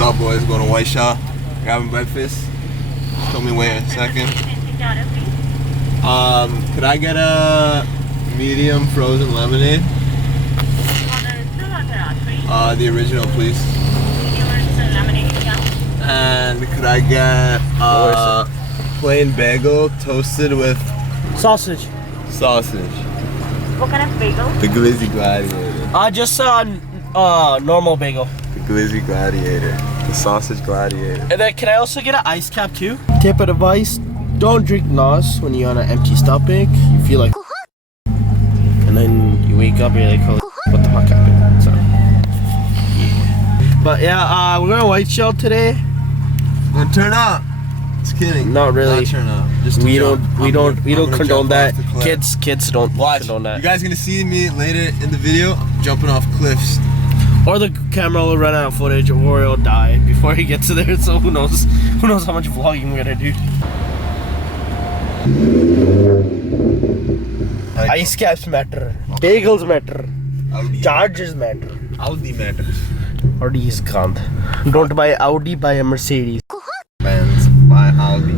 up, boys? Going to White Shaw, grabbing breakfast. Told me wait a second. Could I get a medium frozen lemonade? The original, please. And could I get plain bagel toasted with sausage? Sausage. What kind of bagel? The Glizzy Gladiator. Just normal bagel. The Glizzy Gladiator. The sausage gladiator. And then can I also get an ice cap too? Tip of advice, don't drink NOS when you're on an empty stomach. You feel like and then you wake up and you're like, oh, what the fuck happened? So but yeah, we're going to White Shell today. Gonna turn up. Just kidding. Not really. Not turn up. Just we don't condone that. Kids don't watch. Condone that. You guys gonna see me later in the video jumping off cliffs. Or the camera will run out of footage, or it'll die before he gets to there. So who knows? Who knows how much vlogging we're gonna do? Ice caps matter. Bagels matter. Chargers matter. Audi matters. Audi is can't. Don't buy Audi, buy a Mercedes. Benz, buy Audi.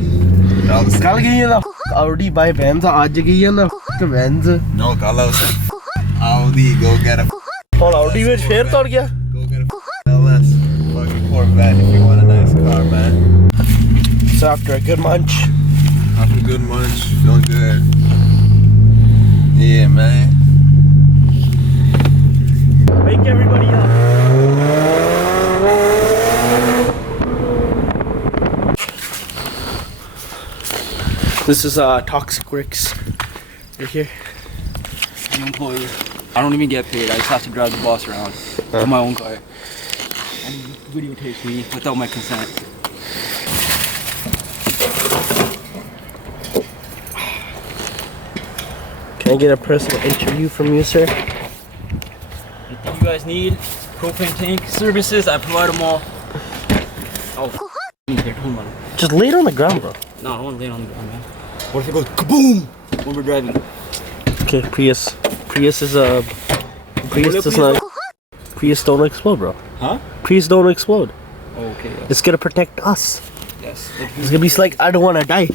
कल गई है ना Audi buy Benz. आज गई है ना Benz. No, कल Audi, go get a. और Audi में फेर तोड़ गया. Go get a LS, fucking Corvette if you want a nice car, man. So after a good munch. After a good munch, feel good. Yeah, man. Wake everybody up. This is Toxic Works right here. I'm an employee. I don't even get paid. I just have to drive the boss around in my own car. And he videotapes me without my consent. Can I get a personal interview from you, sir? Anything you guys need, propane tank services, I provide them all. Oh, here, hold on. Just lay it on the ground, bro. No, I don't want to lay it on the ground, man. What if it goes kaboom when we're driving? Okay, Prius. Prius is a. Prius does not. Prius don't explode, bro. Huh? Prius don't explode. Oh, okay. Yes. It's gonna protect us. Yes. It's gonna be like, I don't wanna die.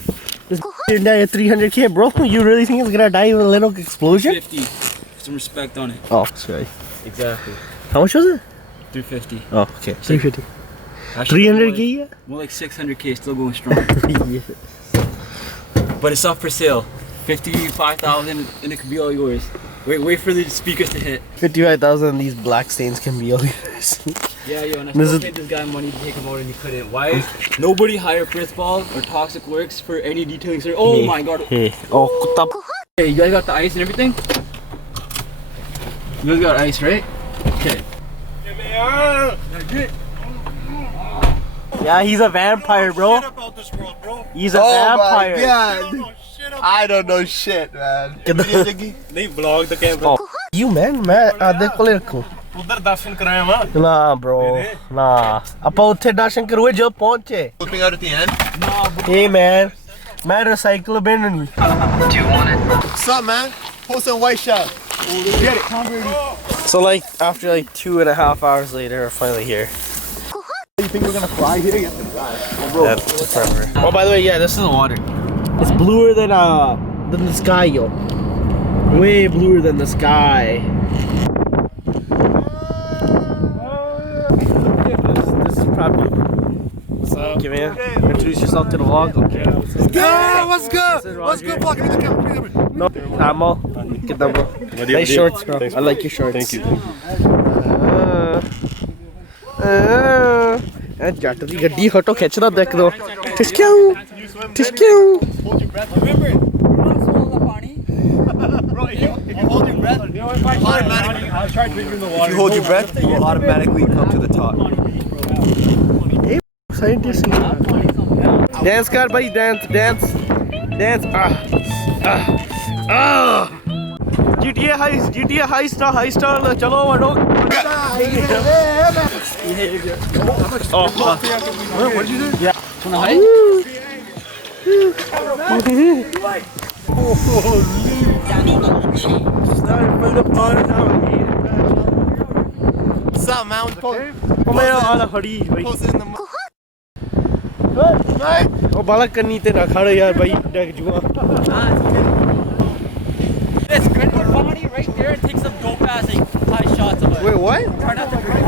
This gonna die at 300k, bro. You really think it's gonna die with a little explosion? 50. Some respect on it. Oh, sorry. Exactly. How much was it? 350. Oh, okay. 350. Actually, 300k? more like 600k, still going strong. Yeah. But it's up for sale. 55,000 and it could be all yours. Wait for the speakers to hit. 55,000. These black stains can be all yours. Yeah, yo, and I This still is- paid this guy money to take him out and he couldn't. Why? Nobody hired Fritzball or Toxic Works for any detailing service. Oh my god. Hey. Oh, kutta. Hey, you guys got the ice and everything? You guys got ice, right? Okay. Yeah, he's a vampire, bro. He's a vampire. My God. I don't know shit, man. नहीं vlog the camera. Oh, you man, मैं आधे को ले रखूं. उधर दर्शन कराया मैं. Nah, bro. Nah. ਆਪਾਂ ਉੱਥੇ ਦਰਸ਼ਨ ਕਰੂਏ ਜੋ ਪਹੁੰਚੇ. Flipping out at the end? Hey man, मैं recycle bin नहीं. Do you want it? What's up, man? Post on White Shot. Get it. So like after like 2.5 hours later, we're finally here. You think we're gonna fly here? Yes, That's forever. Oh, by the way, yeah, this is the water. It's bluer than the sky, yo. Way bluer than the sky. This is probably. What's up? Give me introduce yourself to the vlog. Okay. Yeah, what's good? What's good, vlog? Give me the camera. No, Amal. Get that, bro. Nice shorts, bro. I like your shorts. Thank you. ਜੱਟ ਦੀ ਗੱਡੀ photo ਖਿੱਚਦਾ ਦੇਖ ਦੋ ਠਿਸਕਿਉ ਠਿਸਕਿਉ Hold your breath. Remember, bro, if you hold your breath, automatically. I'll try drinking the If water. you hold your breath, you will automatically come to the top. Scientist. Dance कर भाई dance GTA high star चलो वडो Oh, What did you do? yeah. What's up, man? ਉਹ ਮੇਰਾ ਆਲਾ ਫੜੀ ਬਈ Post it in the ਉਹ ਬਾਲਾ ਕੰਨੀ ਤੇ ਨਾ ਖੜ ਯਾਰ ਬਾਈ ਡੈਗ ਜੂਆ It's great for Bonnie right there. Take some dope ass like high shots of it. Wait, what? Turn out the great.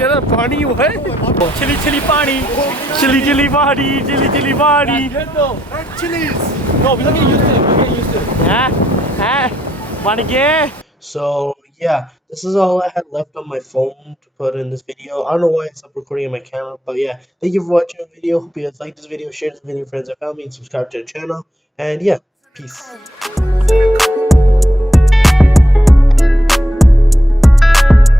Get a Bonnie, what? Chili chili Bonnie. Chili chili Bonnie. Chili chili Bonnie. Good though. Chilies. No, we're not getting used to it. We're getting used to it. Bonnie gay. So yeah, this is all I had left on my phone to put in this video. I don't know why I stopped recording on my camera, but yeah, thank you for watching the video. Hope you guys like this video. Share this video with friends and family, and subscribe to the channel. And yeah, peace.